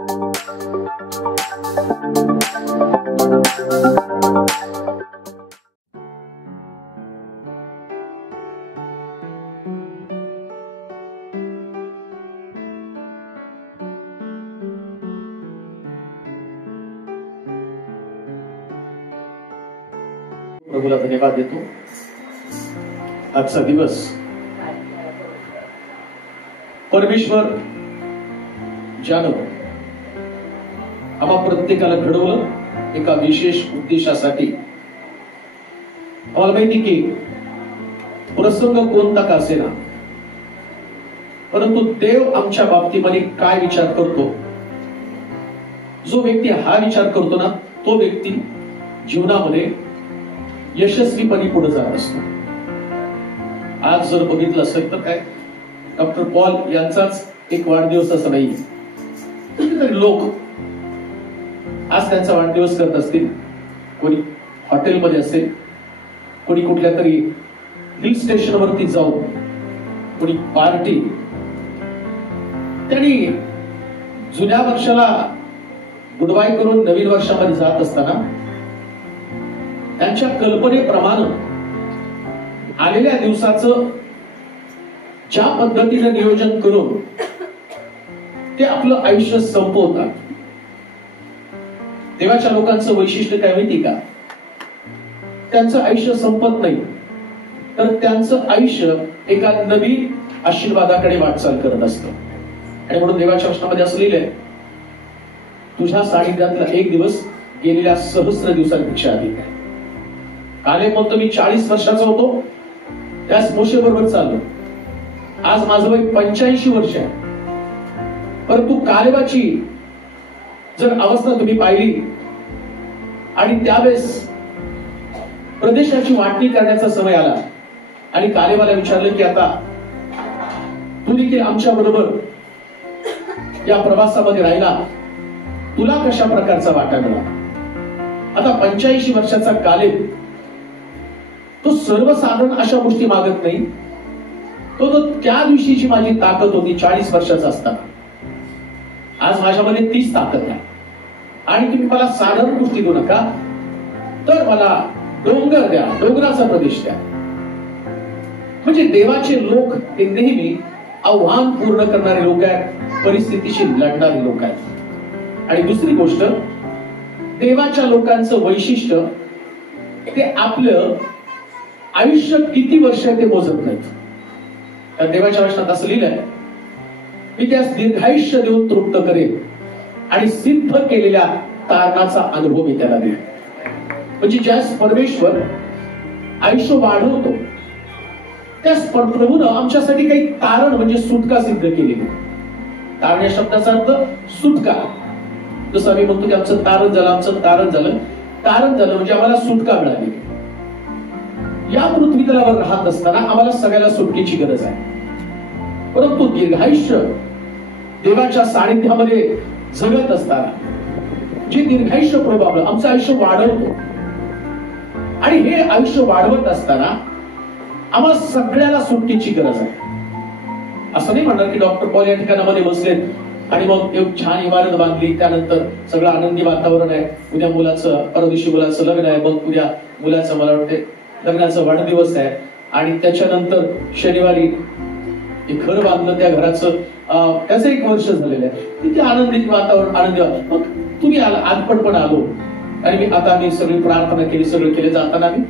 प्रभूला धन्यवाद देतो. आजचा दिवस परमेश्वर ज्यानं आम्हा प्रत्येकाला घडवलं एका विशेष उद्देशासाठी. आम्हाला माहिती की प्रसंग कोणता का असेना, परंतु देव आमच्या बाबतीमध्ये काय विचार करतो, जो व्यक्ती हा विचार करतो ना, तो व्यक्ती जीवनामध्ये यशस्वीपणे पुढे जात असतो. आज जर बघितलं असेल तर काय, डॉक्टर पॉल यांचाच एक वाढदिवस असं नाही, कितीतरी लोक आज त्यांचा वाढदिवस करत असतील. कोणी हॉटेलमध्ये असेल, कोणी कुठल्या तरी हिल स्टेशनवरती जाऊन, कोणी पार्टी. त्यांनी जुन्या वर्षाला गुड बाय करून नवीन वर्षामध्ये जात असताना त्यांच्या कल्पनेप्रमाणे आलेल्या दिवसाचं ज्या पद्धतीने नियोजन करून ते आपलं आयुष्य संपवतात. देवाच्या लोकांचं वैशिष्ट्य काय माहिती का, त्यांचं आयुष्य संपत नाही, तर त्यांचं आयुष्य एका नवीन आशीर्वादाकडे वाटचाल करत असतं. आणि म्हणून देवाच्या वचनामध्ये असं लिहिलंय, तुझ्या सानिध्यातला एक दिवस गेलेल्या सहस्र दिवसांपेक्षा अधिक आहे. काले म्हणतो मी 40 वर्षाचा होतो, त्याच मोशे बरोबर चाललो. आज माझं वय 85 वर्ष आहे. परंतु कालेबाची जर अवस्था तुम्ही पाहिली आणि त्यावेळेस प्रदेशाची वाटणी करण्याचा समय आला आणि कालेबाला विचारलं की आता तू देखील आमच्या बरोबर या प्रवासामध्ये राहिला, तुला कशा प्रकारचा वाटा मिळाला. आता 85 वर्षाचा कालेब तो सर्वसाधारण अशा गोष्टी मागत नाही. तो त्या दिवशीची माझी ताकद होती 40 वर्षाचा असताना, आज माझ्यामध्ये 30 ताकद आहे. आणि तुम्ही मला साधारण गोष्टी देऊ नका, तर मला डोंगर द्या, डोंगराचा प्रदेश द्या. म्हणजे देवाचे लोक हे नेहमी आव्हान पूर्ण करणारे लोक आहेत, परिस्थितीशी लढणारे लोक आहेत. आणि दुसरी गोष्ट, देवाच्या लोकांचं वैशिष्ट्य ते आपलं आयुष्य किती वर्ष ते मोजत नाहीत. तर देवाच्या वचनात असं लिहिलंय, मी त्यास दीर्घायुष्य देऊन तृप्त करेन आणि सिद्ध केलेल्या कारणाचा अनुभव मी त्याला देईन. म्हणजे ज्यास परमेश्वर आयुष्य वाढवतो, त्यास प्रभूनं आमच्यासाठी काही तारण म्हणजे सुटका सिद्ध केलेली. तारण या शब्दाचा अर्थ सुटका. जसं आम्ही म्हणतो की आमचं तारण झालं, आमचं तारण झालं. तारण झालं म्हणजे आम्हाला सुटका मिळाली. या पृथ्वी तलावर राहत असताना आम्हाला सगळ्याला सुटकेची गरज आहे. परंतु दीर्घायुष्य देवाच्या सानिध्यामध्ये जगत असताना जे दीर्घायुष्य प्रभू आपलं आमचं आयुष्य वाढवतो, आणि हे आयुष्य वाढवत असताना आम्हाला सगळ्याला सुटकेची गरज आहे. असं नाही म्हणणार की डॉक्टर पॉल या ठिकाणामध्ये बसलेत आणि मग एक छान इमारत बांधली, त्यानंतर सगळं आनंदी वातावरण आहे, उद्या मुलाचं परदिवशी मुलाचं लग्न आहे, मग उद्या मुलाचं मला वाटते लग्नाचा वाढदिवस आहे, आणि त्याच्यानंतर शनिवारी एक घर बांधलं, त्या घराचं त्याचं 1 वर्ष झालेलं आहे. तिथे आनंदित वातावरण, आनंदी. मग तुम्ही आजपट पण आलो आणि मी आता आम्ही सगळी प्रार्थना केली, सगळं केले, जाताना आम्ही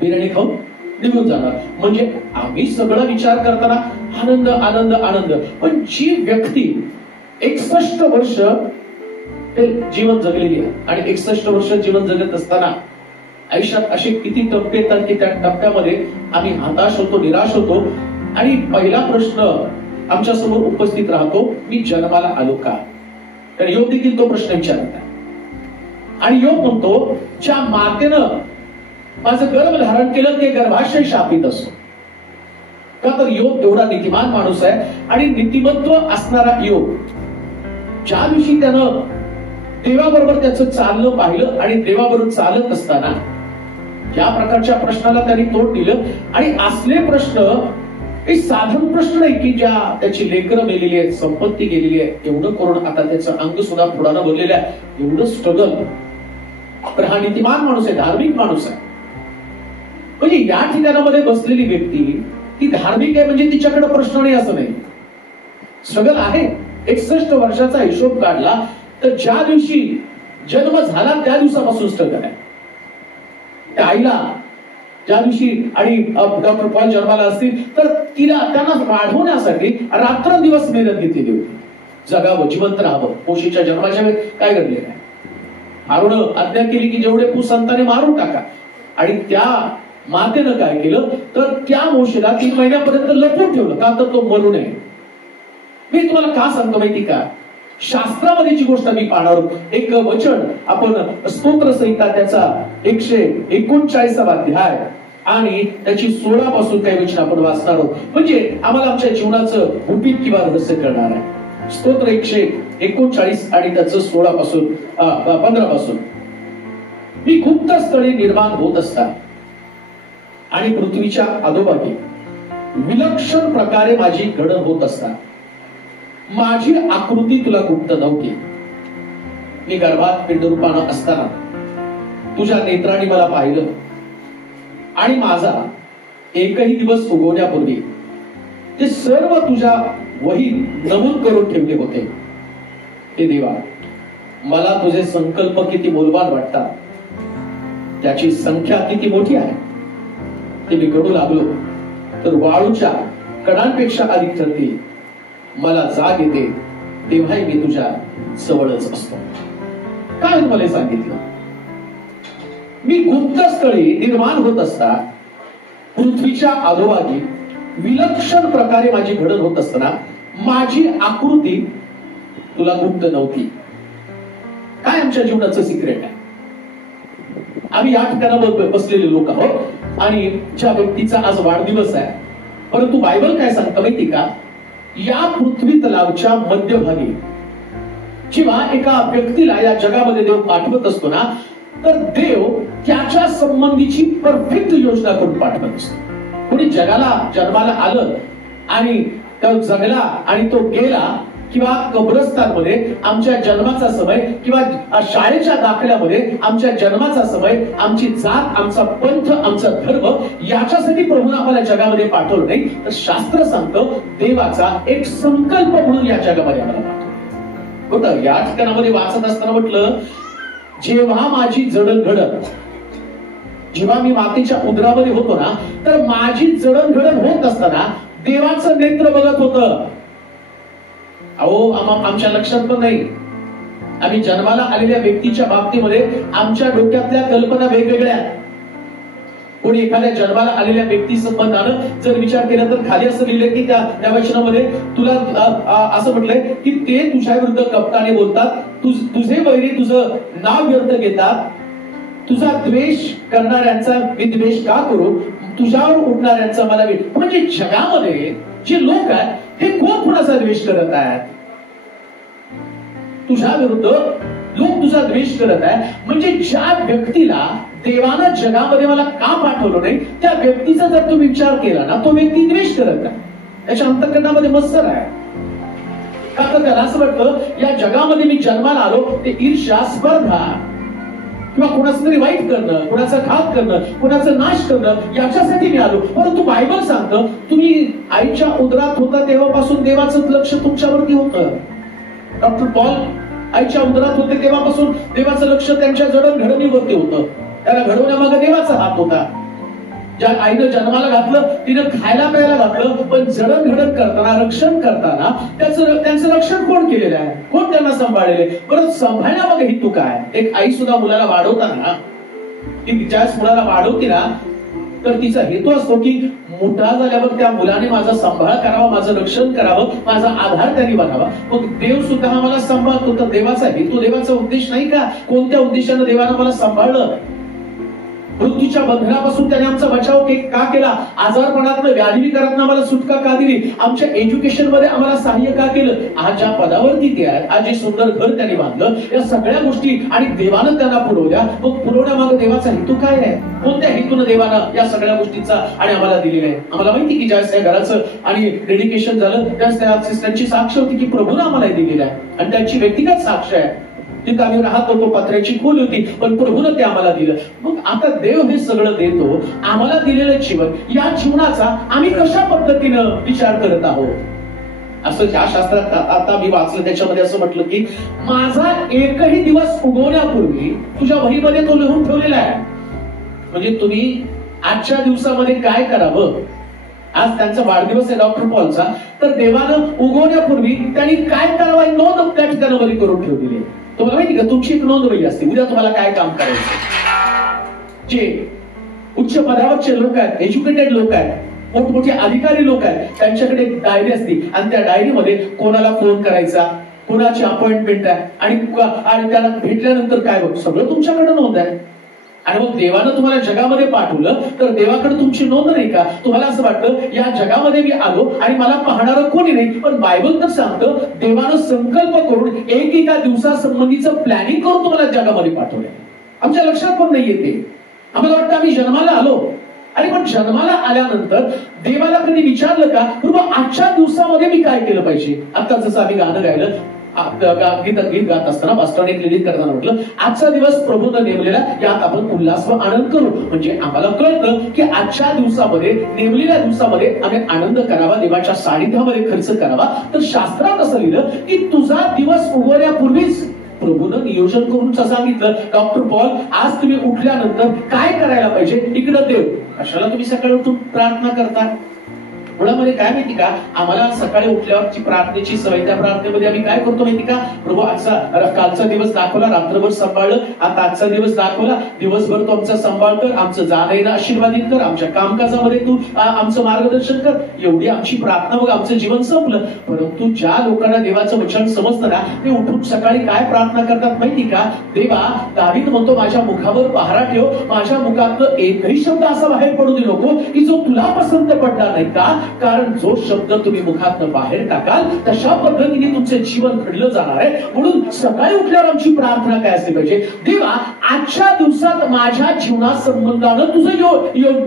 बिर्याणी खाऊन निघून जाणार. म्हणजे आम्ही सगळं विचार करताना आनंद आनंद आनंद. पण जी व्यक्ती 61 वर्ष ते जीवन जगलेली आहे आणि 61 वर्ष जीवन जगत असताना आयुष्यात असे किती टप्पे येतात की त्या टप्प्यामध्ये आम्ही हताश होतो, निराश होतो, आणि पहिला प्रश्न आमच्या समोर उपस्थित राहतो, मी जन्माला आलो का. तर योग देखील तो प्रश्न विचारत आहे. आणि योग म्हणतो, ज्या मातेनं माझं गर्भ धारण केलं ते गर्भाशय शापित असो. का तर योग एवढा नीतिमान माणूस आहे, आणि नीतिमत्व असणारा योग ज्या दिवशी त्यानं देवाबरोबर त्याचं चालणं पाहिलं आणि देवाबरोबर चालत असताना या प्रकारच्या प्रश्नाला त्यांनी तोंड दिलं. आणि असले प्रश्न काही साधारण प्रश्न नाही की ज्या त्याची लेकरं मेलेली आहेत, संपत्ती गेलेली आहे, एवढं करून आता त्याचं अंग सुद्धा फोडानं भरलेलं आहे, एवढं स्ट्रगल. तर हा नीतिमान माणूस आहे, धार्मिक माणूस आहे. म्हणजे या ठिकाणामध्ये बसलेली व्यक्ती ती धार्मिक आहे म्हणजे तिच्याकडे प्रश्न नाही असं नाही. स्ट्रगल आहे. 61 वर्षाचा हिशोब काढला तर ज्या दिवशी जन्म झाला त्या दिवसापासून स्ट्रगल आहे. त्या आईला ज्या दिवशी आणि डॉक्टर पॉल जन्माला असतील तर त्यांना वाढवण्यासाठी रात्रंदिवस मेहनत घेतलेली होती. जगावं, जिवंत राहावं. मोशीच्या जन्माच्या वेळी काय घडलेलं आहे? हारून आज्ञा केली की जेवढे कुसंताने मारून टाका. आणि त्या मातेनं काय केलं तर त्या मोशीला 3 महिन्यापर्यंत लपवून ठेवलं. का तर तो मरू नये. मी तुम्हाला का सांगतो माहिती का? शास्त्रामध्ये जी गोष्ट मी पाहणार आहोत, एक वचन आपण स्तोत्र संहिता त्याचा 139वा अध्याय आणि त्याची 16 पासून काही वचन आपण वाचणार आहोत. म्हणजे आम्हाला आमच्या जीवनाचं गुपित किंवा रहस्य कळणार आहे. स्तोत्र 139 आणि त्याचं 16 पासून 15 पासून. मी गुप्त स्थळी निर्माण होत असता आणि पृथ्वीच्या अधोभागी विलक्षण प्रकारे माझी घडण होत असता माझी आकृती तुला गुप्त नव्हती. मी गर्भात पिंडरूपानं असताना तुझ्या नेत्रांनी मला पाहिलं आणि माझा एकही दिवस उगवण्यापूर्वी ते सर्व तुझ्या वहीत नमूद करून ठेवले होते. हे देवा, मला तुझे संकल्प किती मूल्यवान वाटतात, त्याची संख्या किती मोठी आहे. ते मी घडू लागलो तर वाळूच्या कणांपेक्षा अधिक ठरतील. मला जाग येते तेव्हाही मी तुझ्या जवळच असतो. काय मला सांगितलं? मी गुप्त स्थळी निर्माण होत असता पृथ्वीच्या अधोभागी विलक्षण प्रकारे माझी घडण होत असताना माझी आकृती तुला गुप्त नव्हती. काय आमच्या जीवनाचं सिक्रेट आहे? आम्ही या ठिकाणावर बसलेले लोक आहोत आणि ज्या व्यक्तीचा आज वाढदिवस आहे, परंतु बायबल काय सांगतं माहिती का? या पृथ्वी तलावच्या मध्यभागी जेव्हा एका व्यक्तीला या जगामध्ये देव पाठवत असतो ना, तर देव त्याच्या संबंधीची परफेक्ट योजना करून पाठवत असतो. कोणी जगाला जन्माला आलं आणि तो जगला आणि तो गेला, किंवा कब्रस्तानमध्ये आमच्या जन्माचा समय, किंवा शाळेच्या दाखल्यामध्ये आमच्या जन्माचा समय, आमची जात, आमचा पंथ, आमचा धर्म, याच्यासाठी प्रभूने आम्हाला जगामध्ये पाठवलं नाही. तर शास्त्र सांगतं देवाचा एक संकल्प म्हणून या जगामध्ये आम्हाला पाठवलं होतं. या ठिकाणामध्ये वाचत असताना म्हटलं, जेव्हा माझी जडणघडण, जेव्हा मी मातेच्या उदरामध्ये होतो ना, तर माझी जडणघडण होत असताना देवाचं नेत्र बघत होतं. अहो, आमच्या लक्षात पण नाही. आम्ही जन्माला आलेल्या व्यक्तीच्या बाबतीमध्ये आमच्या डोक्यातल्या कल्पना वेगवेगळ्या. कोणी एखाद्या जन्माला आलेल्या व्यक्ती संबंधानं जर विचार केला तर खाली असं लिहिलंय की त्या वचनामध्ये तुला असं म्हटलंय की ते तुझ्या विरुद्ध कपटाने बोलतात, तुझे वैरी तुझं नाव व्यर्थ घेतात, तुझा द्वेष करणाऱ्यांचा मी द्वेष का करू, तुझ्यावर उठणाऱ्यांचा मला म्हणजे जगामध्ये जे लोक आहेत हे कोण कुणाचा द्वेष करत आहेत? तुझ्या विरुद्ध लोक तुझा द्वेष करत आहे. म्हणजे ज्या व्यक्तीला देवानं जगामध्ये मला का पाठवलं नाही, त्या व्यक्तीचा जर तुम्ही विचार केला ना, तो व्यक्ती द्वेष करत आहे. त्याच्या अंतःकरणामध्ये मत्सर आहे. का तर त्याला असं वाटतं या जगामध्ये मी जन्माला आलो ते ईर्ष्या, स्पर्धा किंवा कोणाचं तरी वाईट करणं, कोणाचा घात करणं, कोणाचा नाश करणं, याच्यासाठी मी आलो. परंतु बायबल सांगतं तुम्ही आईच्या उदरात होता तेव्हापासून देवाचं लक्ष तुमच्यावरती होतं. डॉक्टर पॉल आईच्या उदरात होते तेव्हापासून देवाचं लक्ष त्यांच्या जडणघडणीवरती होतं. त्याला घडवण्यामागे देवाचा हात होता. ज्या आईनं जन्माला घातलं तिनं खायला प्यायला घातलं, पण जडणघडण करताना, रक्षण करताना त्यांचं रक्षण कोण केलेलं आहे? कोण त्यांना सांभाळलेले? परत सांभाळण्यामागे हेतू काय? एक आई सुद्धा मुलाला वाढवताना, ती ज्याच मुलाला वाढवते ना, तर तिचा हेतू असतो की मोठा झाल्यावर त्या मुलाने माझा सांभाळ करावा, माझं रक्षण करावं, माझा आधार त्यांनी बनावा. मग देव सुद्धा मला सांभाळतो. तर देवाचा हेतू, देवाचा उद्देश नाही का? कोणत्या उद्देशाने देवानं मला सांभाळलं? मृत्यूच्या बंधनापासून त्याने आमचा बचाव का केला, आजारपणातनं व्याधिविकारातनं आम्हाला सुटका का दिली, आमच्या एज्युकेशन मध्ये आम्हाला सहाय्य का केलं, आज ज्या पदावरती ते आहेत, आज जे सुंदर घर त्याने बांधलं, या सगळ्या गोष्टी आणि देवानं त्यांना पुरवल्या. मग पुरवण्यामागे देवाचा हेतू काय आहे, कोणत्या हेतून देवानं या सगळ्या गोष्टींचा आणि आम्हाला दिलेला आहे. आम्हाला माहिती की ज्यावेळेस त्या घराचं आणि डेडिकेशन झालं त्यावेळेस त्या असिस्टंटची साक्ष होती की प्रभूनं आम्हाला दिलेलं आहे, आणि त्यांची व्यक्तिगत साक्ष आहे. तिथं आम्ही राहत होतो, पत्र्याची खोली होती, पण प्रभूनं ते आम्हाला दिलं. मग आता देव हे सगळं देतो, आम्हाला दिलेलं जीवन, या जीवनाचा आम्ही कशा पद्धतीनं विचार करत आहोत. असं ज्या शास्त्रात आता मी वाचलं त्याच्यामध्ये असं म्हटलं की माझा एकही दिवस उगवण्यापूर्वी तुझ्या वहीमध्ये तो लिहून ठेवलेला आहे. म्हणजे तुम्ही आजच्या दिवसामध्ये काय करावं. आज त्यांचा वाढदिवस आहे डॉक्टर पॉलचा, तर देवानं उगवण्यापूर्वी त्यांनी काय करावं नोंद त्या ठिकाणामध्ये करून ठेवलेली आहे. तुम्हाला माहिती का, तुमची एक नोंद वही असते, उद्या तुम्हाला काय काम करायचं. जे उच्च पदावरचे लोक आहेत, एज्युकेटेड लोक आहेत, मोठमोठे अधिकारी लोक आहेत, त्यांच्याकडे एक डायरी असते, आणि त्या डायरीमध्ये कोणाला फोन करायचा, कोणाची अपॉइंटमेंट आहे, आणि त्याला भेटल्यानंतर काय बघ, सगळं तुमच्याकडे नोंद आहे. आणि मग देवानं तुम्हाला जगामध्ये पाठवलं तर देवाकडे तुमची नोंद नाही का. तुम्हाला असं वाटतं या जगामध्ये मी आलो आणि मला पाहणारं कोणी नाही, पण बायबल तर सांगतं देवानं संकल्प करून एकेका दिवसासंबंधीचं प्लॅनिंग करून तुम्हाला जगामध्ये पाठवलंय. आमच्या लक्षात पण नाही येते. आम्हाला वाटतं आम्ही जन्माला आलो, आणि पण जन्माला आल्यानंतर देवाला कधी विचारलं का प्रभू आजच्या दिवसामध्ये मी काय केलं पाहिजे. आता जसं आम्ही गाणं गायलं, गीत गात असताना पास्टरने क्लिनिक करताना म्हटलं आजचा दिवस प्रभूनं नेमलेला, यात आपण उल्हास व आनंद करू. म्हणजे आम्हाला कळतं की आजच्या दिवसामध्ये, नेमलेल्या दिवसामध्ये आम्ही आनंद करावा, देवाच्या सानिध्यामध्ये खर्च करावा. तर शास्त्रात असं लिहिलं की तुझा दिवस उगवण्यापूर्वीच प्रभूनं नियोजन करून सांगितलं, डॉक्टर पॉल आज तुम्ही उठल्यानंतर काय करायला पाहिजे, इकडं देव. कशाला तुम्ही सकाळी उठून प्रार्थना करता. मुळामध्ये काय माहिती का, आम्हाला सकाळी उठल्यावरची प्रार्थनेची सवय, त्या प्रार्थनेमध्ये आम्ही काय करतो माहिती का, प्रभू आजचा कालचा दिवस दाखवला, रात्रभर सांभाळलं, आता आजचा दिवस दाखवला, दिवसभर तू आमचा सांभाळ कर, आमचं जाणं येणं आशीर्वादित कर, आमच्या कामकाजामध्ये तू आमचं मार्गदर्शन कर. एवढी आमची प्रार्थना, मग आमचं जीवन संपलं. परंतु ज्या लोकांना देवाचं वचन समजतं ना, ते उठून सकाळी काय प्रार्थना करतात माहिती का, देवा दावीद म्हणतो माझ्या मुखावर पहारा ठेव, माझ्या मुखातलं एकही शब्द असा बाहेर पडू दे नको की जो तुला पसंत पडणार नाही. का, कारण जो शब्द तुम्ही मुखातनं बाहेर टाकाल तशा पद्धतीने तुमचे जीवन घडलं जाणार आहे. म्हणून सकाळी उठल्यावर आमची प्रार्थना काय असली पाहिजे, देवा आजच्या दिवसात माझ्या जीवनासंबंधानं तुझं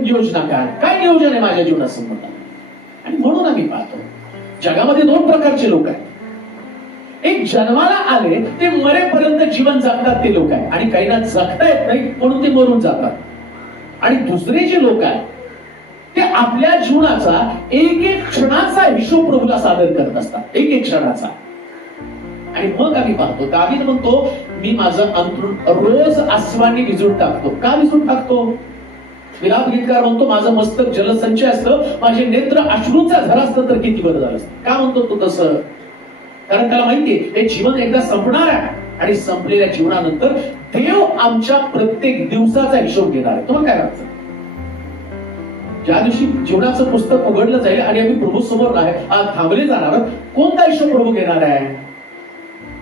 योजना काय नियोजन आहे माझ्या जीवनासंबंधानं. आणि म्हणून आम्ही पाहतो जगामध्ये दोन प्रकारचे लोक आहेत. एक जन्माला आले ते मरेपर्यंत जीवन जगतात ते लोक आहेत, आणि काहींना जगता येत नाही म्हणून ते मरून जातात. आणि दुसरे जे लोक आहेत ते आपल्या जीवनाचा एक एक क्षणाचा हिशोब प्रभूला सादर करत असतात, एक एक क्षणाचा. आणि मग आम्ही पाहतो दावीद म्हणतो मी माझं अंथरूण रोज आसमानी भिजून टाकतो. का भिजून टाकतो. विलाप गीतकार म्हणतो माझं मस्तक जलसंचय असतं, माझे नेत्र अश्रूचा झरा असतं तर किती बरं झालं असतं. का म्हणतो तो तसं, कारण त्याला माहितीये हे जीवन एकदा संपणार आहे, आणि संपलेल्या जीवनानंतर देव आमच्या प्रत्येक दिवसाचा हिशोब घेणार आहे. तुम्हाला काय वाटतं, ज्या दिवशी जीवनाचं पुस्तक उघडलं जाईल आणि आम्ही प्रभू समोर थांबले जाणार, कोणता हिशोब प्रभू घेणार आहे,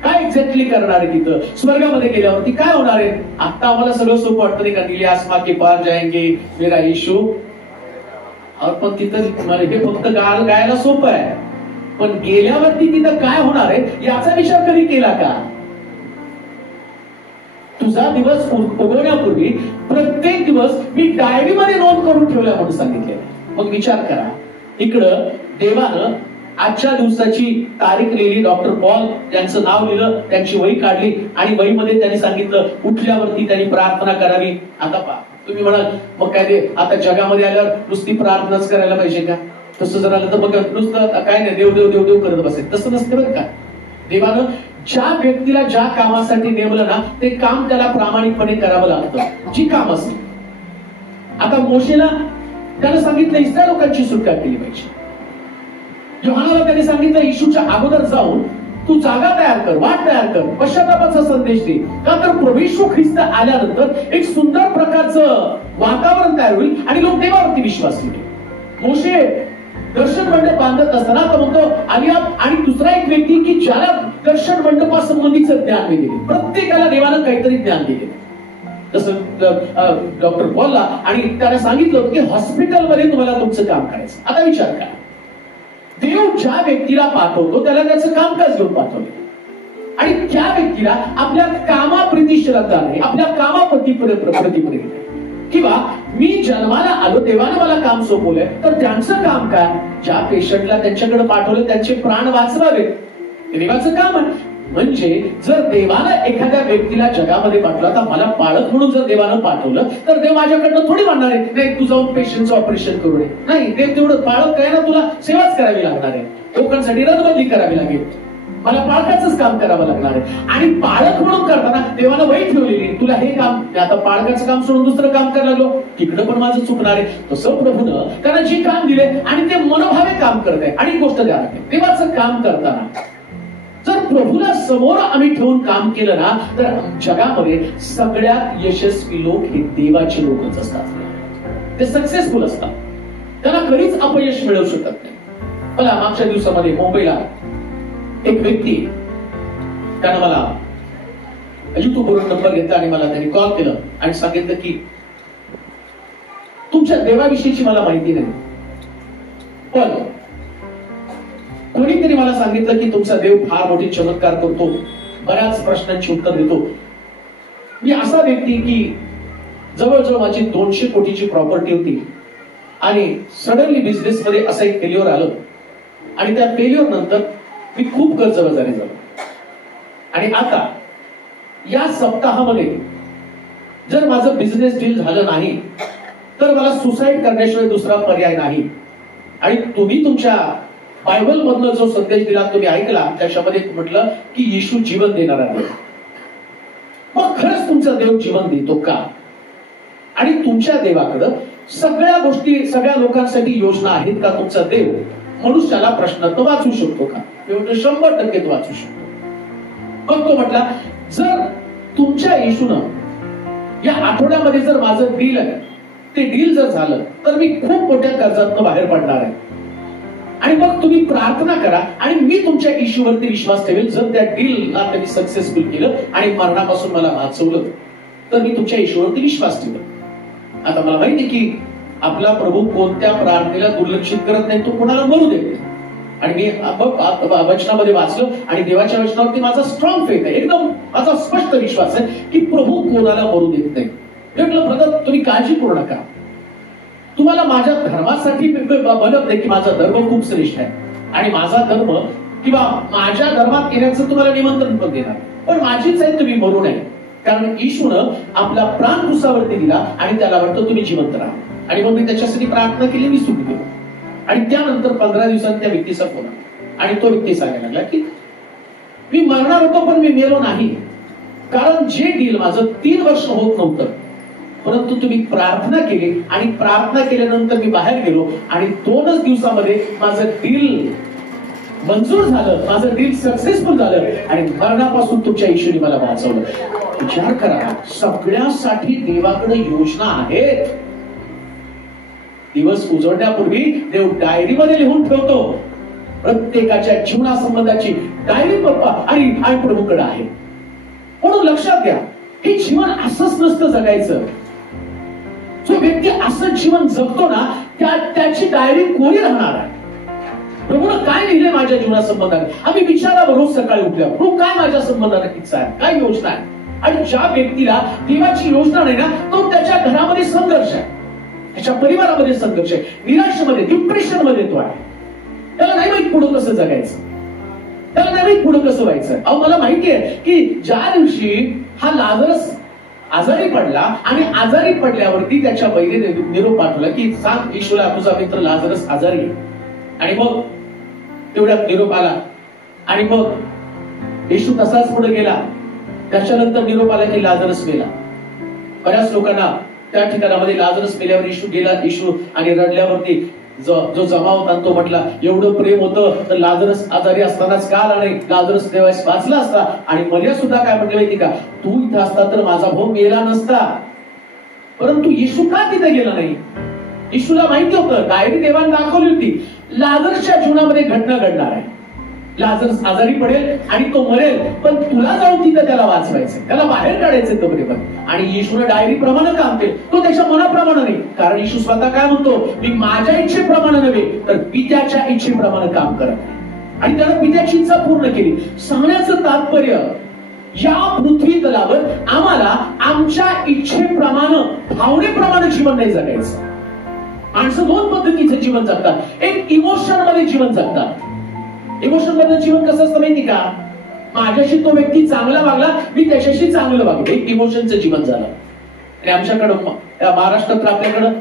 काय एक्झॅक्टली करणार आहे, तिथं स्वर्गामध्ये गेल्यावरती काय होणार आहे. आता आम्हाला सगळं सोपं वाटतं नाही का, नीले आसमां के पार जाएंगे मेरा यीशु, पण तिथं हे फक्त गायला सोपं आहे, पण गेल्यावरती तिथं काय होणार आहे याचा विचार कधी केला का. तुझा दिवस उगवण्यापूर्वी प्रत्येक दिवस मी डायरीमध्ये नोंद करून ठेवल्या म्हणून सांगितले. मग विचार करा, इकडं देवानं आजच्या दिवसाची तारीख लिहिली, डॉक्टर पॉल यांचं नाव लिहिलं, त्यांची वही काढली, आणि वहीमध्ये त्यांनी सांगितलं उठल्यावरती त्यांनी प्रार्थना करावी. आता पहा, तुम्ही म्हणाल मग काय ते आता जगामध्ये आल्यावर नुसती प्रार्थनाच करायला पाहिजे का. तसं जर आलं तर मग नुसतं काय नाही देव देव देव देव करत बसेल, तसं नसते बरं का. देवानं ज्या व्यक्तीला ज्या कामासाठी नेमलं ना ते काम त्याला प्रामाणिकपणे करावं लागतं, जी काम असते. आता मोशेला त्यानं सांगितलं इस्रायल लोकांची सुटका केली पाहिजे. योहानाला त्याने सांगितलं येशूच्या अगोदर जाऊन तू जागा तयार कर, वाट तयार कर, पश्चातापाचा संदेश दे. का तर प्रभू येशू ख्रिस्त आल्यानंतर एक सुंदर प्रकारचं वातावरण तयार होईल आणि लोक देवावरती विश्वास ठेवतील. मोशे दर्शन मंडप बांधत असताना तो म्हणतो आलिया आणि दुसरा एक व्यक्ती की ज्याला दर्शन मंडपासंबंधीचं ज्ञान मी दिले. प्रत्येकाला देवानं काहीतरी ज्ञान दिले. जसं डॉक्टर बोलला आणि त्याला सांगितलं होतं की हॉस्पिटलमध्ये तुम्हाला तुमचं काम करायचं. आता विचार करा, देव ज्या व्यक्तीला पाठवतो त्याला त्याचं कामकाज घेऊन पाठवलं आणि त्या व्यक्तीला आपल्या कामाप्रती श्रद्धा नाही, आपल्या कामाप्रती प्रतिप्रिय किंवा मी जन्माला आलो देवाने मला काम सोपवलंय तर त्यांचं काम काय, ज्या पेशंटला त्यांच्याकडे पाठवलं त्यांचे प्राण वाचवावे, देवाचं काम आहे. म्हणजे जर देवानं एखाद्या व्यक्तीला जगामध्ये पाठवलं, आता मला पाळक म्हणून जर देवानं पाठवलं तर देव माझ्याकडनं थोडी म्हणणार आहे नाही तू जाऊन पेशंटचं ऑपरेशन करू नये. नाही, देव तेवढं पाळक काय ना तुला सेवाच करावी लागणार आहे, लोकांसाठी रदबदली करावी लागेल, मला पाळकाचंच काम करावं लागणार आहे. आणि पाळक म्हणून करताना देवानं वही ठेवलेली, तुला हे काम, आता पाळकाचं काम सोडून दुसरं काम करायला लागलो, तिकडं पण माझं चुकणार आहे. तसं प्रभूनं त्यांना जे काम दिले आणि ते मनोभावे काम करत आहे. आणि गोष्ट द्या देवाचं काम करताना जर प्रभूला समोर आम्ही ठेवून काम केलं ना तर जगामध्ये सगळ्यात यशस्वी लोक हे देवाचे लोकच असतात, ते सक्सेसफुल असतात, त्यांना कधीच अपयश मिळवू शकत नाही. मला मागच्या दिवसामध्ये मुंबईला एक व्यक्ती त्यानं मला युट्यूबवरून नंबर घेतला आणि मला त्यांनी कॉल केलं आणि सांगितलं की तुमच्या देवाविषयीची मला माहिती नाही, पण कोणीतरी मला सांगितलं की तुमचा देव फार मोठी चमत्कार करतो, बऱ्याच प्रश्नांची उत्तर देतो. मी असा व्यक्ती की जवळजवळ माझी 200 कोटीची प्रॉपर्टी होती आणि सडनली बिझनेस मध्ये असं एक फेल्युअर आलं आणि त्या फेल्युअर नंतर मी खूप कर्जबाजारी झालो आणि आता या सप्ताहामध्ये जर माझं बिझनेस डील झालं नाही तर मला सुसाईड करण्याशिवाय दुसरा पर्याय नाही. आणि तुम्ही तुमच्या बायबल मधनं जो संदेश दिला तुम्ही ऐकला, त्याच्यामध्ये म्हटलं की येशू जीवन देणारा आहे. मग खरंच तुमचा देव जीवन देतो का? आणि तुमच्या देवाकडं सगळ्या गोष्टी, सगळ्या लोकांसाठी योजना आहेत का? तुमचा देव मनुष्याला प्रश्न तो वाचू शकतो का? 100% तो वाचू शकतो. मग तो म्हटला जर तुमच्या येशूनं या आठवड्यामध्ये जर माझं डील आहे, ते डील जर झालं तर मी खूप मोठ्या कर्जातून बाहेर पडणार आहे आणि मग तुम्ही प्रार्थना करा आणि मी तुमच्या इशूवरती विश्वास ठेवेल. जर त्या डीलला त्यांनी सक्सेसफुल केलं आणि मरणापासून मला वाचवलं तर मी तुमच्या इशूवरती विश्वास ठेवेल. आता मला माहिती की आपला प्रभू कोणत्या प्रार्थनेला दुर्लक्षित करत नाही, तो कोणाला मरू देत नाही. आणि मी वचनामध्ये वाचलं आणि देवाच्या वचनावरती माझा स्ट्रॉंग फेथ आहे, एकदम माझा स्पष्ट विश्वास आहे की प्रभू कोणाला मरू देत नाही. म्हटलं ब्रदर तुम्ही काळजी करू नका, तुम्हाला माझ्या धर्मासाठी बनत नाही की माझा धर्म खूप श्रेष्ठ आहे आणि माझा धर्म किंवा माझ्या धर्मात येण्याचं तुम्हाला निमंत्रण पण देणार, पण माझीच आहे तुम्ही मरू नये. कारण येशूनं आपला प्राण क्रुसावरती दिला आणि त्याला वाटतं तुम्ही जिवंत राहा. आणि मग मी त्याच्यासाठी प्रार्थना केली, मी सुरू केली. आणि त्यानंतर 15 दिवसांत त्या व्यक्तीचा फोन आला आणि तो व्यक्ती सांगायला लागला की मी मरणार होतो पण मी मेलो नाही, कारण जे डील माझं 3 वर्ष होत नव्हतं, परंतु तुम्ही प्रार्थना केली आणि प्रार्थना केल्यानंतर मी बाहेर गेलो आणि 2च दिवसामध्ये माझं डील मंजूर झालं, माझं डील सक्सेसफुल झालं आणि मरणापासून तुमच्या येशूने मला वाचवलं. विचार करा, सगळ्यासाठी देवाकडे योजना आहेत. दिवस उजळण्यापूर्वी देव डायरीमध्ये लिहून ठेवतो प्रत्येकाच्या जीवनासंबंधाची डायरी पप्पा आणि आई प्रभूकडे आहे. म्हणून लक्षात घ्या, हे जीवन असंच नसतं जगायचं. जो व्यक्ती असं जीवन जगतो ना त्याची डायरी कोणी राहणार आहे? प्रभूनं काय लिहिलंय माझ्या जीवनासंबंधाने? आम्ही विचारावं रोज सकाळी उठल्यावर, प्रभू काय माझ्या संबंधाने इच्छा आहे, काय योजना आहे? आणि ज्या व्यक्तीला देवाची योजना नाही ना, तो त्याच्या घरामध्ये संघर्ष आहे, त्याच्या परिवारामध्ये संघर्ष आहे, निराशेमध्ये, डिप्रेशन मध्ये तो आहे. त्याला नाही माहित पुढे कसं जगायचं, त्याला नाही माहित पुढे कसं व्हायचं. अहो मला माहिती आहे की ज्या दिवशी हा लाजरस आजारी पडला आणि आजारी पडल्यावरती त्याच्या बहिणीने निरोप पाठवला की सांग येशूला तुझा मित्र लाजरस आजारी आहे. आणि मग तेवढ्यात निरोप आला आणि मग येशू तसाच पुढे गेला. त्याच्यानंतर निरोप आला की लाजरस मेला. बऱ्याच लोकांना त्या ठिकाणामध्ये लाजरस मेल्यावर येशू गेला, येशू आणि रडल्यावरती जो जमा होता तो म्हटला एवढं प्रेम होतं तर लाजरस आजारी असतानाच का आला नाही, लाजरस देवास वाचला असता. आणि मला सुद्धा काय म्हटलं माहिती का, तू इथं असता तर माझा भाऊ मेला नसता. परंतु येशू का तिथे गेला नाही? येशूला माहिती होतं, डायरी देवाने दाखवली होती लाजरसच्या जीवनामध्ये घटना घडणार आहे. लाजर आजारी पडेल आणि तो मरेल, पण तुला जाऊन तिथं त्याला वाचवायचं, त्याला बाहेर काढायचं कबरीवर. आणि येशूने डायरी प्रमाणे काम केलं, तो त्याच्या मनाप्रमाणे नाही. कारण येशू स्वतः काय म्हणतो, मी माझ्या इच्छेप्रमाणे नव्हे तर पित्याच्या इच्छेप्रमाणे काम करत आहे. आणि त्यानं पित्याची इच्छा पूर्ण केली. सांगण्याचं तात्पर्य, या पृथ्वी तलावर आम्हाला आमच्या इच्छेप्रमाणे भावनेप्रमाणे जीवन नाही जगायचं. माणसं दोन पद्धतीचं जीवन जगतात. एक इमोशन मध्ये जीवन जगतात. इमोशन मध्ये जीवन कसं असतं माहिती का, माझ्याशी तो व्यक्ती चांगला वागला, मी त्याच्याशी चांगलं वागलो, एक इमोशनचं जीवन झालं. आणि आमच्याकडं महाराष्ट्रात आपल्याकडं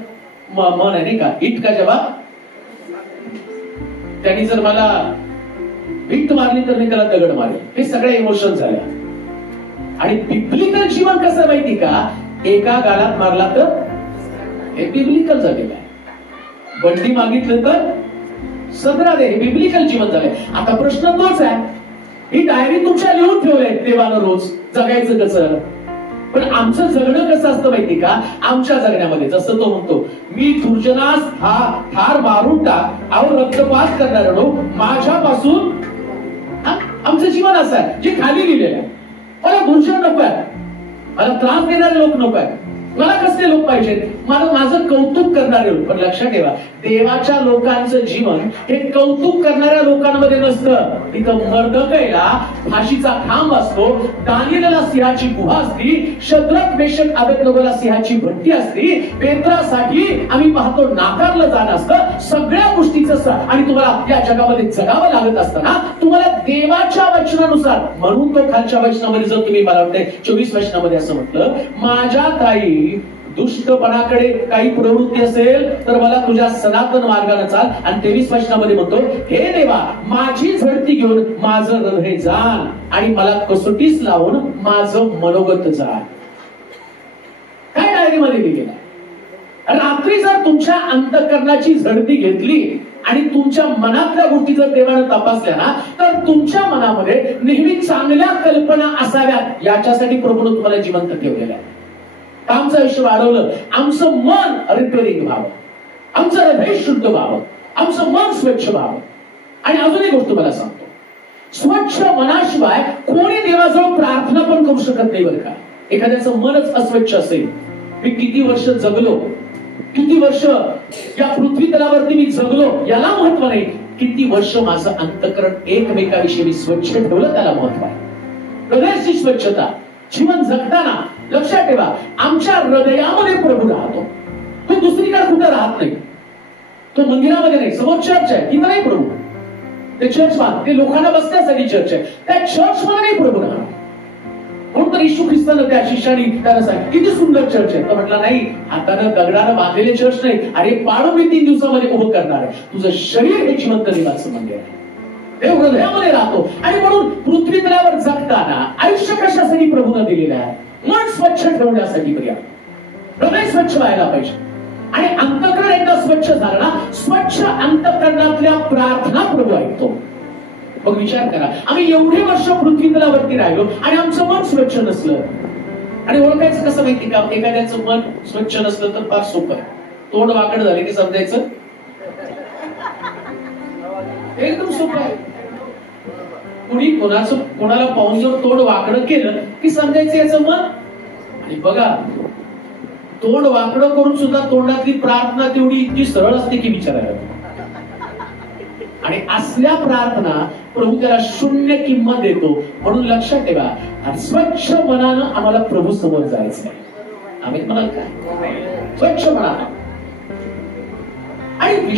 मन आहे नाही का, इट का जवाब. त्यांनी जर मला भिंत मारली तर मी त्याला दगड मारेल, हे सगळे इमोशन झाले. आणि बिब्लिकल जीवन कसं माहिती का, एका गालात मारला तर हे बिब्लिकल झालेलं आहे. बंडी मागितलं तर सदरा दे, हे बिब्लिकल जीवन झालंय. आता प्रश्न तोच आहे, ही डायरी तुमच्या लिहून ठेवलंय देवानं रोज जगायचं कसं. पण आमचं जगणं कसं असतं माहिती का, आमच्या जगण्यामध्ये जसं तो म्हणतो, मी दुर्जनास ठार मारून टाक, अहो रक्तपात करणाऱ्यानो माझ्यापासून. आमचं जीवन असं आहे जे खाली लिहिलेलं आहे. मला दुर्जन नको आहे, मला त्रास देणारे लोक नको आहेत, मला कसले लोक पाहिजेत, मला माझं कौतुक करणारे लोक. पण लक्षात ठेवा, देवाच्या लोकांचं जीवन हे कौतुक करणाऱ्या लोकांमध्ये नसतं. तिथं मर्दकैला फाशीचा खांब असतो, दानिएलला सिंहाची गुहा असती, शद्रक मेशक अबेदनगोला सिंहाची भट्टी असती, पेत्रासाठी आम्ही पाहतो नाकारलं जाणं असतं. सगळ्या गोष्टीचं आणि तुम्हाला या जगामध्ये जगावं लागत असताना तुम्हाला देवाच्या वचनानुसार, म्हणून तो खालच्या वचनामध्ये जर तुम्ही मला वाटते 24 वचनामध्ये असं म्हटलं, माझ्या ताई दुष्टपणाकडे काही प्रवृत्ती असेल तर मला तुझ्या सनातन मार्गाने चाल. आणि 23 वचनामध्ये म्हणतो, हे देवा माझी झडती घेऊन माझं हृदय जाण आणि मला कसोटीस लावून माझं मनोगत जाण. काय डायरीमध्ये लिहिलेलं आहे, रात्री जर तुमच्या अंतःकरणाची झडती घेतली आणि तुमच्या मनातल्या गोष्टी जर देवानं तपासल्या ना, तर तुमच्या मनामध्ये नेहमी चांगल्या कल्पना असाव्यात, याच्यासाठी प्रभूने तुम्हाला जिवंत ठेवलेलं आहे. आमचं आयुष्य वाढवलं, आमचं मन रिपेअरिंग व्हावं, आमचं हृदय शुद्ध व्हावं, आमचं मन स्वच्छ व्हावं. आणि अजून एक गोष्ट मला सांगतो, स्वच्छ मनाशिवाय कोणी देवाजवळ प्रार्थना पण करू शकत नाही बरं का. एखाद्याचं मनच अस्वच्छ असेल, मी किती वर्ष जगलो, किती वर्ष या पृथ्वी तलावरती मी जगलो, याला महत्व नाही, किती वर्ष माझं अंतःकरण एकमेकाविषयी स्वच्छ ठेवलं त्याला महत्व आहे. हृदयाची स्वच्छता जीवन जगताना लक्षात ठेवा, आमच्या हृदयामध्ये प्रभू राहतो. तो दुसरीकडे कुठे राहत नाही, तो मंदिरामध्ये नाही. समोर चर्च आहे, तिथं नाही प्रभू. ते चर्च ते लोकांना बसण्यासाठी चर्च आहे, त्या चर्च मध्ये नाही प्रभू राहणार. म्हणून तर येशू ख्रिस्तानं त्या शिष्याने त्याला सांगितलं, किती सुंदर चर्च आहे. तर म्हटलं नाही, हातानं दगडानं बांधलेले चर्च नाही, अरे पाडून मी 3 दिवसामध्ये उभं करणार आहे. तुझं शरीर हे जिवंत देवाचं मंदिर आहे, देव हृदयामध्ये राहतो. आणि म्हणून पृथ्वी तलावर जगताना आयुष्य कशासाठी प्रभूने दिलेलं आहे, मन स्वच्छ ठेवण्यासाठी. प्रिया, हृदय स्वच्छ व्हायला पाहिजे. आणि अंतःकरण एकदा स्वच्छ झालं ना, स्वच्छ अंतःकरणातल्या प्रार्थना प्रभू ऐकतो. मग विचार करा, आम्ही एवढे वर्ष पृथ्वी तलावरती राहिलो आणि आमचं मन स्वच्छ नसलं. आणि ओळखायचं कसं माहिती का, एखाद्याचं मन स्वच्छ नसलं तर फार सोपं आहे. तोंड वाकड झाले की समजायचं एकदम सोपं आहे. कुणी कोणाला पाहून जर तोंड वाकडं केलं की समजायचं याचं मन. आणि बघा, तोंड वाकडं करून सुद्धा तोंडातली प्रार्थना तेवढी इतकी सरळ असते की विचारायला. आणि असल्या प्रार्थना प्रभू त्याला शून्य किंमत देतो. म्हणून लक्षात ठेवा, स्वच्छ मनानं आम्हाला प्रभू समोर जायचंय. आम्ही म्हणाल काय, स्वच्छ मनानं. आणि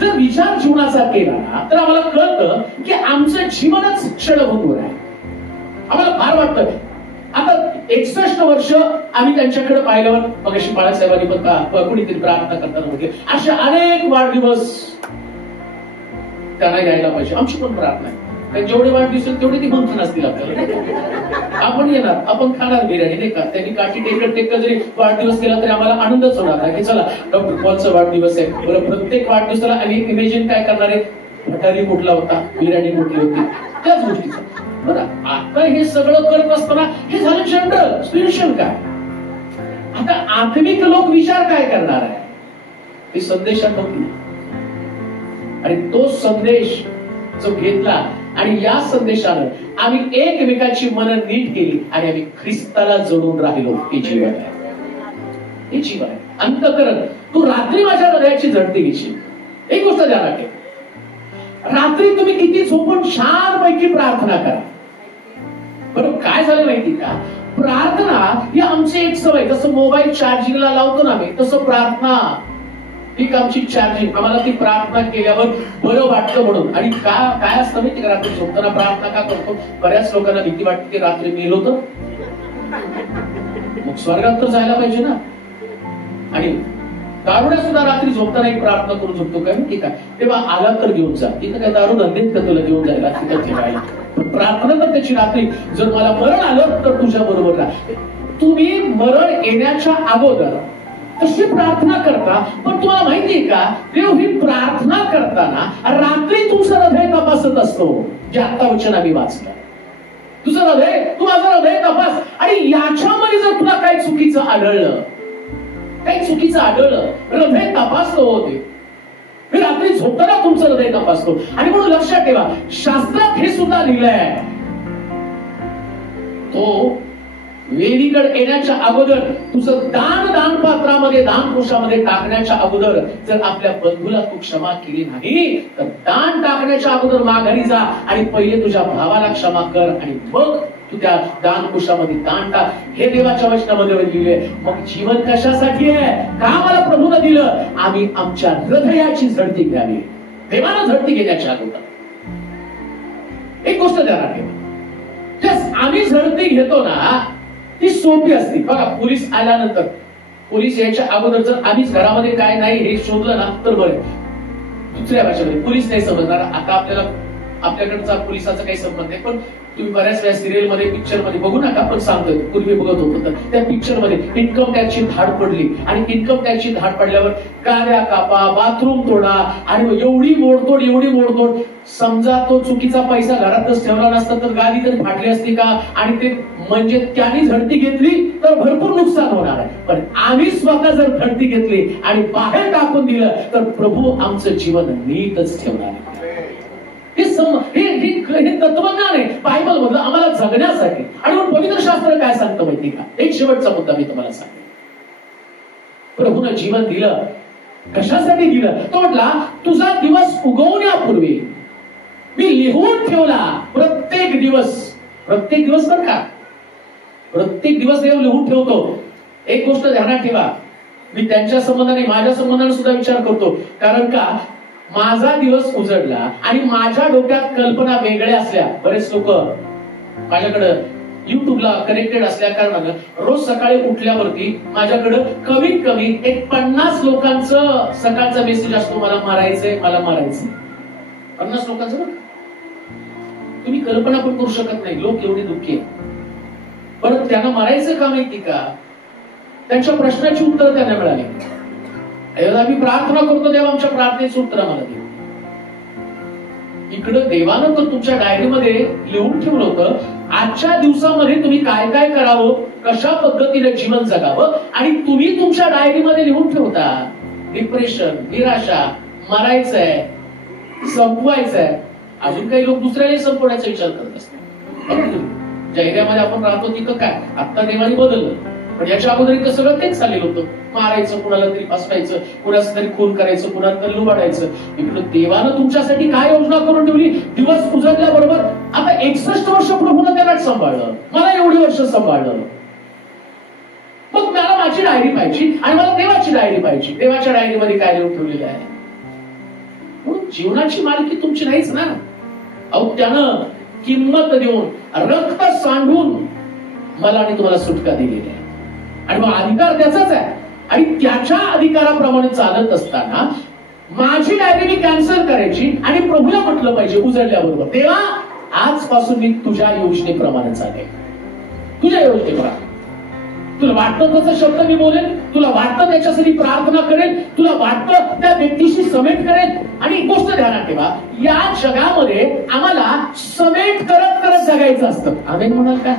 जर विचार जीवनाचा केला ना, तर आम्हाला कळतं की आमचं जीवनच क्षणभंगूर आहे. आम्हाला फार वाटतं. आता 61 वर्ष आम्ही त्यांच्याकडे पाहिल्यावर, मग अशी बाळासाहेबांनी पण कुणीतरी प्रार्थना करताना होते, असे अनेक वाढदिवस त्यांना यायला पाहिजे. आमची पण प्रार्थना आहे, जेवढे वाढदिवस तेवढे ती मंथन असतील आपल्याला. आपण येणार, आपण खाणार बिर्याणी नाही का. त्यांनी काठी टेकत जरी वाढदिवस केला तरी आम्हाला आनंदच होणार आहे की चला डॉक्टर पॉलचा वाढदिवस आहे. बरं, प्रत्येक वाढदिवसाला आम्ही इमेजिन काय करणार आहे, भटारी कुठला होता, बिर्याणी कुठली होती, त्याच गोष्टीचा. बरं, आता हे सगळं करत असताना हे झालं जनरल. स्पिरिच्युअल काय, आता आत्मिक लोक विचार काय करणार आहे, हे संदेशात नव्हती. आणि तो संदेश जो घेतला आणि या संदेशानं आम्ही एकमेकाची मनं नीट केली आणि आम्ही ख्रिस्ताला जोडून राहिलो. हे जीवन आहे, हे जीवन आहे. अंतःकरण, तू रात्री माझ्या हृदयाची झडती घेशील. एक गोष्ट ध्यानात ठेव, रात्री तुम्ही किती झोपून छानपैकी प्रार्थना करा. बरोबर काय झालं माहिती का, प्रार्थना ही आमची एक सवय. जसं मोबाईल चार्जिंगला लावतो ना मी, तसं प्रार्थना ही आमची चार्जिंग. आम्हाला ती प्रार्थना केल्यावर बरं वाटतं म्हणून. आणि काय असतं माहिती का, रात्री झोपताना प्रार्थना का करतो? बऱ्याच लोकांना भीती वाटते की रात्री मेलो तर मग स्वर्गात तर जायला पाहिजे ना. आणि दारुड्या सुद्धा रात्री झोपताना एक प्रार्थना करून झोपतो. काय माहिती का, तेव्हा आला तर घेऊन जा. तिथं काय दारू धंदेत का तुला घेऊन जायला, तिथं ठेवायला. प्रार्थना तर त्याची रात्री, जर मला मरण आलं तर तुझ्या बरोबर राहा. तुम्ही मरण येण्याच्या अगोदर तशी प्रार्थना करता. पण तुम्हाला माहितीये का, देव ही प्रार्थना करताना रात्री तुमचं हृदय तपासत असतो. जे आता वचन आम्ही वाचलं, तुझं हृदय, तू माझं हृदय तपास. आणि याच्यामध्ये जर तुला काही चुकीचं आढळलं, काही चुकीचं आढळलं, हृदय तपासतो होते. मी रात्री झोपताना तुमचं हृदय तपासतो. आणि म्हणून लक्षात ठेवा, शास्त्रात हे सुद्धा लिहिलंय, तो वेदीकडे येण्याच्या अगोदर तुझं दान पात्रामध्ये, दानकोशामध्ये टाकण्याच्या अगोदर जर आपल्या बंधूला तू क्षमा केली नाही तर दान टाकण्याच्या अगोदर माघारी जा आणि पहिले तुझ्या भावाला क्षमा कर आणि मग तू त्या दानकोशामध्ये दान टाक. हे देवाच्या वचनामध्ये लिहिले. मग जीवन कशासाठी आहे? का मला प्रभूने दिलं? आम्ही आमच्या हृदयाची झडती घ्यावी, देवाला झडती घेण्याच्या अगोदर. एक गोष्ट ध्यानात ठेवा, आम्ही झडती घेतो ना, ती सोपी असते. बघा, पोलीस आल्यानंतर, पोलीस यायच्या अगोदर जर आम्हीच घरामध्ये काय नाही हे शोधलं ना तर बरं. दुसऱ्या भाषेमध्ये पोलीस नाही समजणार. आता आपल्याकडचा पोलिसाचा काही संबंध नाही, पण तुम्ही बऱ्याच वेळा सिरियल मध्ये, पिक्चर मध्ये बघू नका, पण सांगतोय, पूर्वी बघत होतो तर त्या पिक्चर मध्ये इन्कम टॅक्सची धाड पडली. आणि इन्कम टॅक्सची धाड पडल्यावर गाड्या कापा, बाथरूम तोडा, आणि एवढी मोडतोड. समजा तो चुकीचा पैसा घरातच ठेवला नसता तर गाडी तरी फाटली असती का? आणि ते म्हणजे त्यांनी झडती घेतली तर भरपूर नुकसान होणार आहे. पण आम्ही स्वतः जर झडती घेतली आणि बाहेर टाकून दिलं तर प्रभू आमचं जीवन नीटच ठेवणार आहे. हे तत्वज्ञान आहे बायबल मधलं आम्हाला जगण्यासाठी. आणि मग पवित्र शास्त्र काय सांगतं माहिती का? एक शेवटचा मुद्दा मी तुम्हाला सांगतो. प्रभूनं जीवन दिलं, कशासाठी दिलं? तो म्हटला, तुझा दिवस उगवण्यापूर्वी मी लिहून ठेवला प्रत्येक दिवस बरं का, प्रत्येक दिवस देव लिहून ठेवतो. एक गोष्ट ध्यानात ठेवा, मी त्यांच्या संबंधाने, माझ्या संबंधाने सुद्धा विचार करतो. कारण का, माझा दिवस उजडला आणि माझ्या डोक्यात कल्पना वेगळ्या असल्या. बरेच लोक माझ्याकडे युट्यूबला कनेक्टेड असल्या कारणानं रोज सकाळी उठल्यावरती माझ्याकडे कमीत कमी एक 50 लोकांचं सकाळचा मेसेज असतो, मला मारायचंय. 50 लोकांचं. तुम्ही कल्पना पण करू शकत नाही, लोक एवढे दुःखी आहेत. परत त्यांना मारायचं का माहिती का? त्यांच्या प्रश्नाची उत्तर त्यांना मिळाली. आम्ही प्रार्थना करतो, देव आमच्या प्रार्थनेचं उत्तर आम्हाला दे. इकडं देवानं तर तुमच्या डायरीमध्ये लिहून ठेवलं होतं, आजच्या दिवसामध्ये तुम्ही काय काय करावं, कशा पद्धतीने जीवन जगावं. आणि तुम्ही तुमच्या डायरीमध्ये लिहून ठेवता डिप्रेशन, निराशा, मरायचंय, संपवायचंय. अजून काही लोक दुसऱ्याने संपवण्याचा विचार करत असतात. ज्या एरियामध्ये आपण राहतो तिथं काय, आता देवाने बदललं, पण याच्या अगोदर इथं सगळं तेच चाललेलं होतं. मारायचं, कुणाला तरी फसवायचं, कुणाचं तरी खून करायचं, कुणाला तरी लुबाडायचं. इकडं देवानं तुमच्यासाठी काय योजना करून ठेवली. दिवस उजडल्याबरोबर आता 61 वर्ष प्रभूनं त्याला सांभाळलं, मला एवढी वर्ष सांभाळलं. मग मला माझी डायरी पाहिजे आणि मला देवाची डायरी पाहिजे. देवाच्या डायरीमध्ये काय लिहून ठेवलेलं आहे? जीवनाची मालकी तुमची नाहीच ना. अहो, त्यानं किंमत देऊन, रक्त सांडून मला आणि तुम्हाला सुटका दिलेली आहे. आणि मग अधिकार त्याचाच आहे. आणि त्याच्या अधिकाराप्रमाणे चालत असताना माझी डायरी मी कॅन्सल करायची आणि प्रभूला म्हटलं पाहिजे उजळल्याबरोबर, देवा आजपासून मी तुझ्या योजनेप्रमाणे चालेल. तुझ्या योजनेप्रमाणे तुला वाटतं तसं शब्द मी बोलेल, तुला वाटतं त्याच्यासाठी प्रार्थना करेल, तुला वाटतं त्या व्यक्तीशी समेट करेल. आणि गोष्ट ध्यानात ठेवा, या जगामध्ये आम्हाला समेट करत करत जगायचं असतं. आम्ही म्हणाल काय,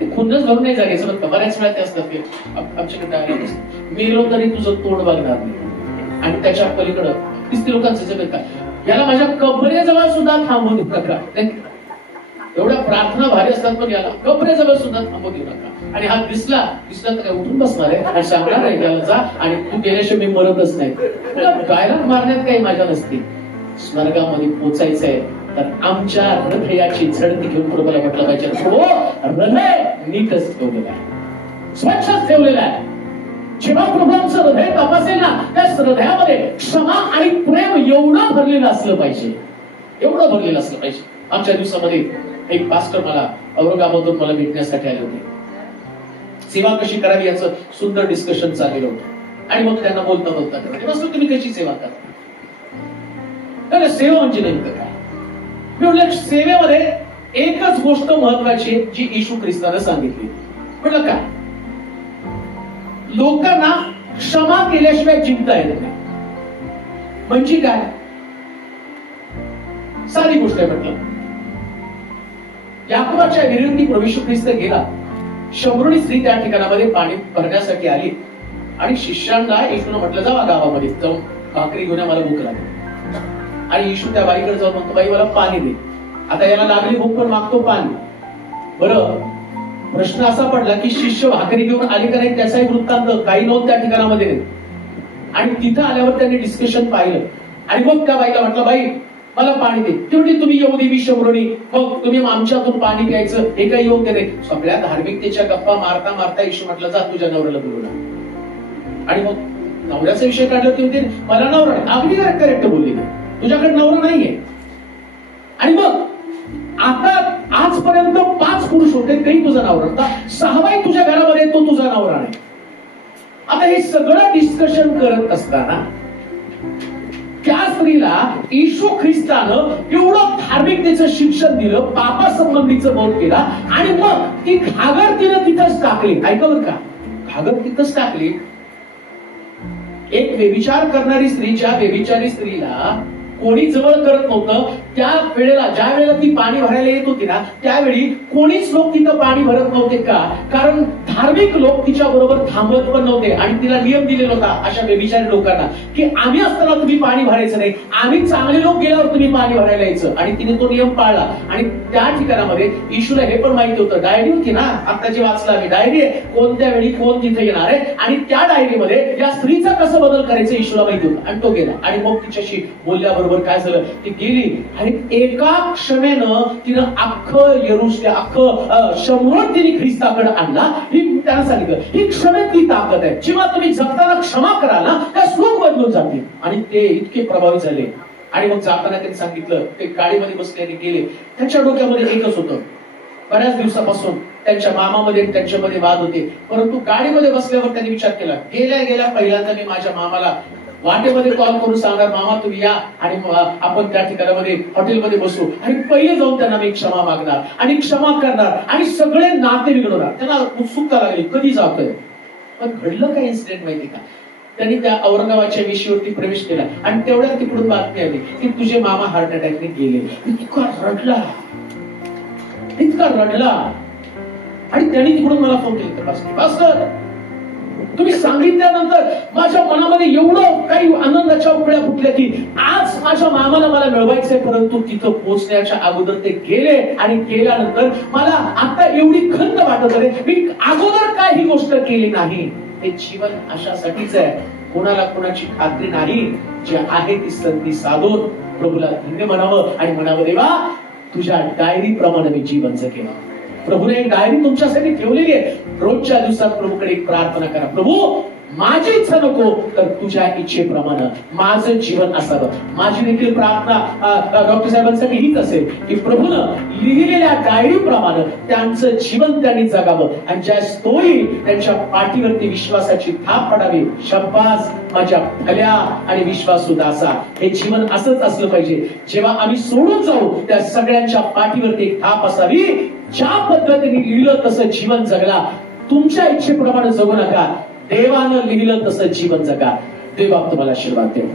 ते खुन्नच धरून नाही जगायचं. बघ, बऱ्याच वेळा ते असतात ते आमच्याकडे मेलो तरी तुझं तोंड बघणार नाही. आणि त्याच्या पलीकडं किती लोकांचं जगत काय, याला माझ्या कबरेजवळ सुद्धा थांबू देऊ नका. एवढ्या प्रार्थना भारी असतात, पण याला कबरेजवळ सुद्धा थांबू देऊ नका. आणि हा दिसला तर काय उठून बसणार आहे आणि सांगणार आहे त्याला जा, आणि तू गेल्याशिवाय मी मरतच नाही. गायरात मारण्यात काही मजा नसते. स्वर्गामध्ये पोचायचंय तर आमच्या हृदयाची झडती घेऊन प्रभूला म्हटलं पाहिजे, हो हृदय नीटच ठेवलेलं आहे, स्वच्छच ठेवलेलं आहे. जेव्हा प्रभू आमचं हृदय तपासेल ना, त्या हृदयामध्ये क्षमा आणि प्रेम एवढं भरलेलं असलं पाहिजे, एवढं भरलेलं असलं पाहिजे. आमच्या दिवसामध्ये एक पास्टर मला औरंगाबादून मला भेटण्यासाठी आले होते. सेवा कशी करावी याचं सुंदर डिस्कशन चाललेलं होतं. आणि मग त्यांना बोलता तुम्ही कशी सेवा करता, सेवा म्हणजे नेमकं काय. मी म्हटलं सेवेमध्ये एकच गोष्ट महत्वाची जी येशू ख्रिस्तानं सांगितली. म्हटलं काय, लोकांना क्षमा केल्याशिवाय जिंकता येत नाही. म्हणजे काय, साधी गोष्ट आहे. म्हटलं याकोबाच्या विरोधी प्रभू येशू ख्रिस्त गेला. शंभरुणी स्त्री त्या ठिकाणामध्ये पाणी भरण्यासाठी आली आणि शिष्यांना येशूनं म्हटलं जावा गावामध्ये जाऊन भाकरी घेऊन मला भूक लागली. आणि येशू त्या बाईकडे जाऊन म्हणतो, बाई मला पाणी दे. आता याला लागली भूक पण मागतो पाणी. बरं, प्रश्न असा पडला की शिष्य भाकरी घेऊन आले का नाही त्याचाही वृत्तांत काही नव्हतं त्या ठिकाणामध्ये. आणि तिथं आल्यावर त्यांनी डिस्कशन पाहिलं आणि मग त्या बाईला म्हटलं, बाई मला पाणी दे. ती म्हणजे तुम्ही येऊ देवी शंभरुणी, मग तुम्ही आमच्यातून पाणी प्यायचं हे काही योग्य नाही. सगळ्या धार्मिकतेच्या गप्पा मारता मारता येशू म्हटलं, जा तुझ्या नवऱ्याला बोलवून. आणि मग नवऱ्याचा विषय काढला की होते, मला नवरा अगदी करेक्ट बोलली, तुझ्याकडे नवरा नाहीये. आणि मग आता आजपर्यंत 5 पुरुष होते, काही तुझा नवरा होता, 6वाही तुझ्या घरामध्ये तो तुझा नवरा नाही. आता हे सगळं डिस्कशन करत असताना त्या स्त्रीला येशू ख्रिस्तानं एवढं धार्मिकतेचं शिक्षण दिलं, पापासंबंधीचं बोध केला. आणि मग ती घागर तिनं तिथंच टाकली. ऐका बरं का, घागर तिथंच टाकली. एक व्यभिचार करणारी स्त्री, ज्या व्यभिचारी स्त्रीला कोणी जवळ करत नव्हतं, त्या वेळेला ज्या वेळेला ती पाणी भरायला येत होती ना, त्यावेळी कोणीच लोक तिथं पाणी भरत नव्हते. का? कारण धार्मिक लोक तिच्या बरोबर थांबत पण नव्हते. आणि तिला नियम दिलेला होता अशा व्यभिचारी लोकांना की आम्ही असताना तुम्ही पाणी भरायचं नाही, आम्ही चांगले लोक गेल्यावर तुम्ही पाणी भरायला यायचं. आणि तिने तो नियम पाळला. आणि त्या ठिकाणामध्ये येशूला हे पण माहिती होतं, डायरी होती ना, आता जे वाचला आम्ही, डायरी आहे, कोणत्या वेळी कोण तिथे येणार आहे. आणि त्या डायरीमध्ये या स्त्रीचा कसं बदल करायचं येशूला माहिती होतं. आणि तो गेला आणि मग तिच्याशी बोलल्याबरोबर काय झालं, ती गेली आणि एका क्षमेनं तिनं अख्खं शंभर तिने ख्रिस्ताकडे आणला. ही त्यानं सांगितलं, ही क्षमेतली ताकद आहे. जेव्हा तुम्ही जगताना क्षमा कराल ना, त्या श्लोक बदलून जातील. आणि ते इतके प्रभावित झाले. आणि मग जाताना त्यांनी सांगितलं, ते गाडीमध्ये बसले आणि गेले. त्यांच्या डोक्यामध्ये एकच होतं, बऱ्याच दिवसापासून त्यांच्या मामामध्ये त्यांच्यामध्ये वाद होते. परंतु गाडीमध्ये बसल्यावर त्यांनी विचार केला, गेल्या पहिल्यांदा मी माझ्या मामाला वाटेमध्ये कॉल करून सांगणार, मामा तुम्ही या आणि आपण त्या ठिकाणामध्ये हॉटेलमध्ये बसू आणि पहिले जाऊन त्यांना मी क्षमा मागणार आणि क्षमा करणार आणि सगळे नाते बिघडवणार. त्यांना उत्सुकता लागली, कधी जातोय. पण घडलं काय इन्सिडेंट माहिती का, त्यांनी त्या औरंगाबादच्या वेशीवरती प्रवेश केला आणि तेवढ्यात तिकडून बातमी आली की तुझे मामा हार्ट अटॅकने गेले. इतका रडला आणि त्यांनी तिकडून मला फोन केला, पास्टर तुम्ही सांगितल्यानंतर माझ्या मनामध्ये एवढं काही आनंदाच्या उकळ्या फुटल्या की आज माझ्या मामाला मला मिळवायचंय. परंतु तिथं पोहोचण्याच्या अगोदर ते गेले आणि गेल्यानंतर मला आता एवढी खंत वाटत आहे, मी अगोदर काय ही गोष्ट केली नाही. हे जीवन अशासाठीच आहे, कोणाला कोणाची खात्री नाही. जे आहे ती संधी साधून प्रभूला धन्य म्हणावं आणि म्हणावं, देवा तुझ्या डायरी प्रमाणे मी जीवन जगेन. प्रभूने एक डायरी तुमच्यासाठी ठेवलेली आहे. रोजच्या दिवसात प्रभूकडे एक प्रार्थना करा, प्रभू माझी इच्छा नको तर तुझ्या इच्छेप्रमाणे माझं जीवन असावं. माझी देखील प्रार्थना डॉक्टर साहेबांसाठी हीच असेल की प्रभूनं लिहिलेल्या डायरी प्रमाणे त्यांचं जीवन त्यांनी जगावं आणि ज्या तोही त्यांच्या पाठीवरती विश्वासाची थाप पडावी. शब्बास माझ्या भल्या आणि विश्वासू दासा, हे जीवन असंच असलं पाहिजे. जेव्हा आम्ही सोडून जाऊ त्या सगळ्यांच्या पाठीवरती एक थाप असावी. ज्या पद्धतीने लिहिलं तसं जीवन जगला, तुमच्या इच्छेप्रमाणे जगू नका, देवानं लिहिलं तसं जीवन जगा. देव तुम्हाला आशीर्वाद देव.